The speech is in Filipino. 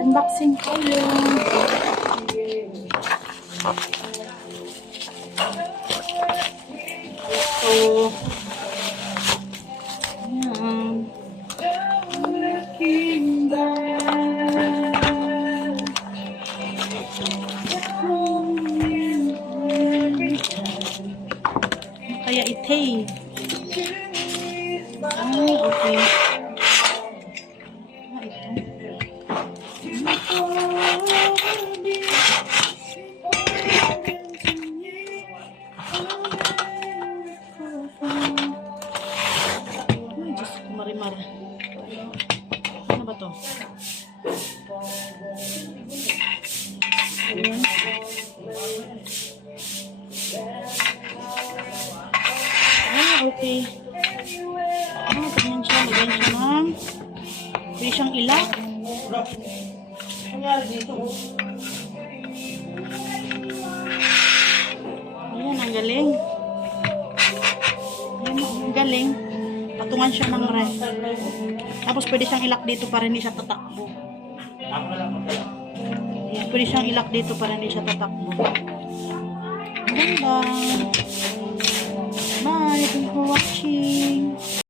Unboxing ko yun. So, ayan. Kaya itay. Okay. Ay, Diyos ko, marimar. Ano ba to? Ayan. Okay. Ganyan siya. Lagyan siya ng pwede siyang ilak. Ayan, ang galing. Ayan, ang galing. Patungan siya ng ref. Tapos pwede siyang ilak dito para hindi siya tatakbo. Ayan, pwede siyang ilak dito para hindi siya tatakbo. Ganda. Bye. Thank you for watching.